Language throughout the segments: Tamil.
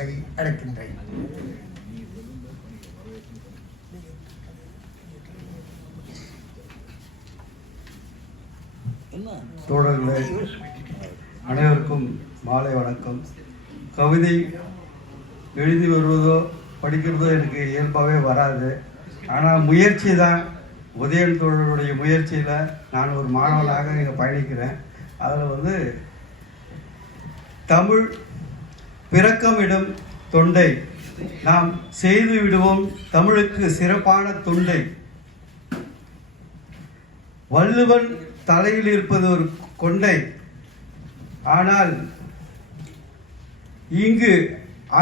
அழைக்கின்றேன். தோழர்களே, அனைவருக்கும் மாலை வணக்கம். கவிதை எழுதி வருவதோ படிக்கிறதோ எனக்கு இயல்பாகவே வராது. ஆனால் முயற்சி தான். உதயன் தோழருடைய முயற்சியில் நான் ஒரு மாணவனாக இங்கே பயணிக்கிறேன். அதில் தமிழ் பிறக்கமிடும் தொண்டை நாம் செய்து விடுவோம் தமிழுக்கு சிறப்பான தொண்டை. வள்ளுவன் தலையில் இருப்பது ஒரு கொண்டை. ஆனால் இங்கு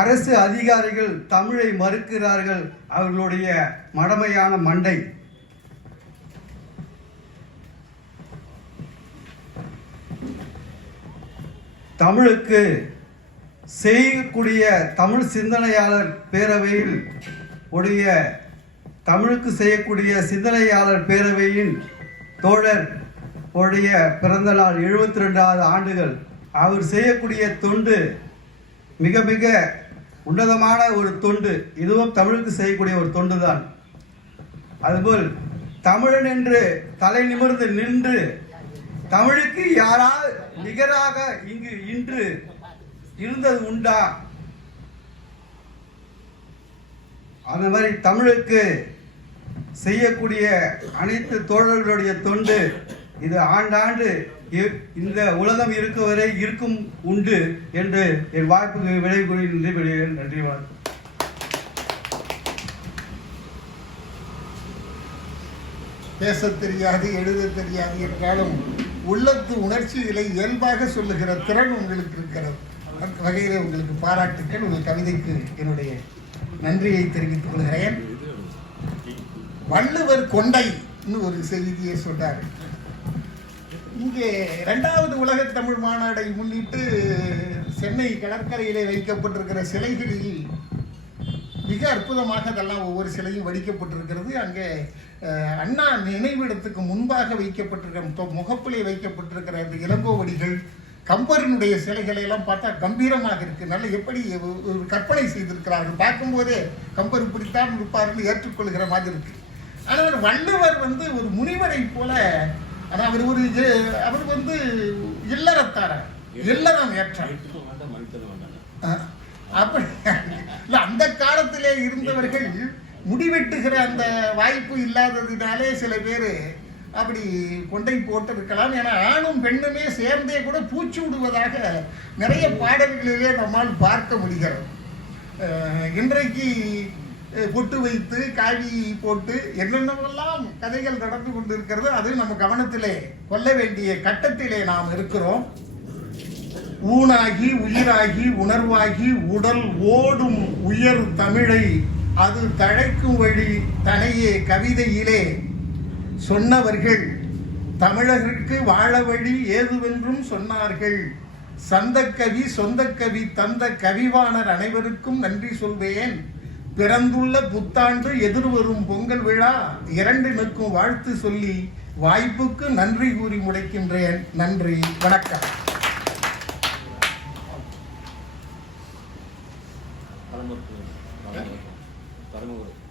அரசு அதிகாரிகள் தமிழை மறுக்கிறார்கள். அவர்களுடைய மடமையான மண்டை. தமிழுக்கு செய்யக்கூடிய தமிழ் சிந்தனையாளர் பேரவையில் தமிழுக்கு செய்யக்கூடிய சிந்தனையாளர் பேரவையின் தோழர் உடைய பிறந்த நாள் 72வது ஆண்டுகள். அவர் செய்யக்கூடிய தொண்டு மிக மிக உன்னதமான ஒரு தொண்டு. இதுவும் தமிழுக்கு செய்யக்கூடிய ஒரு தொண்டு தான். அதுபோல் தமிழன் என்று தலை நிமிர்ந்து நின்று தமிழுக்கு யாரால் நிகராக இங்கு இன்று இருந்தது உண்டா? அந்த மாதிரி தமிழுக்கு செய்யக்கூடிய அனைத்து தோழர்களுடைய தொண்டு இது ஆண்டாண்டு இந்த உலகம் இருக்கும் வரை இருக்கும் உண்டு என்று என் வாய்ப்புக்கு விடை கூறி நன்றி. நன்றி. பேச தெரியாது, எழுத தெரியாது என்றாலும் உள்ளத்து உணர்ச்சிகளை இயல்பாக சொல்லுகிற திறன் உங்களுக்கு இருக்கிறது. வகையில் உங்களுக்கு பாராட்டுக்கள். உங்கள் கவிதைக்கு என்னுடைய நன்றியை தெரிவித்துக் கொள்கிறேன். வள்ளுவர் கொண்டை ஒரு செய்தியை சொன்னார். இங்கே 2வது உலக தமிழ் மாநாடை முன்னிட்டு சென்னை கடற்கரையிலே வைக்கப்பட்டிருக்கிற சிலைகளில் மிக அற்புதமாக அதெல்லாம் ஒவ்வொரு சிலையும் வடிக்கப்பட்டிருக்கிறது. அங்கே அண்ணா நினைவிடத்துக்கு முன்பாக வைக்கப்பட்டிருக்கிற முகப்பிலே வைக்கப்பட்டிருக்கிற இந்த இளங்கோவடிகள், கம்பரினுடைய சிலைகளை எல்லாம் பார்த்தா கம்பீரமாக இருக்கு. நல்ல எப்படி ஒரு கற்பனை செய்திருக்கிறார்கள். பார்க்கும்போதே கம்பர் இப்படித்தான் இருப்பார்கள் ஏற்றுக்கொள்கிற மாதிரி இருக்கு. ஆனால் வள்ளுவர் ஒரு முனிவரை போல, ஆனால் அவர் இல்லறத்தார இல்லறம் ஏற்றார். அப்படி அந்த காலத்திலே இருந்தவர்கள் முடிவெட்டுகிற அந்த வாய்ப்பு இல்லாததினாலே சில பேர் அப்படி கொண்டை போட்டு இருக்கலாம். ஏன்னா ஆணும் பெண்ணுமே சேர்ந்தே கூட பூச்சி விடுவதாக நிறைய பாடல்களிலே நம்மால் பார்க்க முடிகிறது. இன்றைக்கு பொட்டு வைத்து காவி போட்டு என்னென்னவெல்லாம் கதைகள் நடந்து கொண்டு இருக்கிறது. அது நம்ம கவனத்திலே கொள்ள வேண்டிய கட்டத்திலே நாம் இருக்கிறோம். ஊனாகி உயிராகி உணர்வாகி உடல் ஓடும் உயர் தமிழை அது தழைக்கும் வழி தனையே கவிதையிலே சொன்னவர்கள் தமிழர்களுக்கு வாழ வழி ஏதுவென்றும் சொன்னார்கள். சந்தக்கவி சொந்தக்கவி தந்த கவிவாணர் அனைவருக்கும் நன்றி சொல்வேன். பிறந்துள்ள புத்தாண்டு எதிர்வரும் பொங்கல் விழா இரண்டினுக்கும் வாழ்த்து சொல்லி வாய்ப்புக்கு நன்றி கூறி முடிக்கின்றேன். நன்றி, வணக்கம்.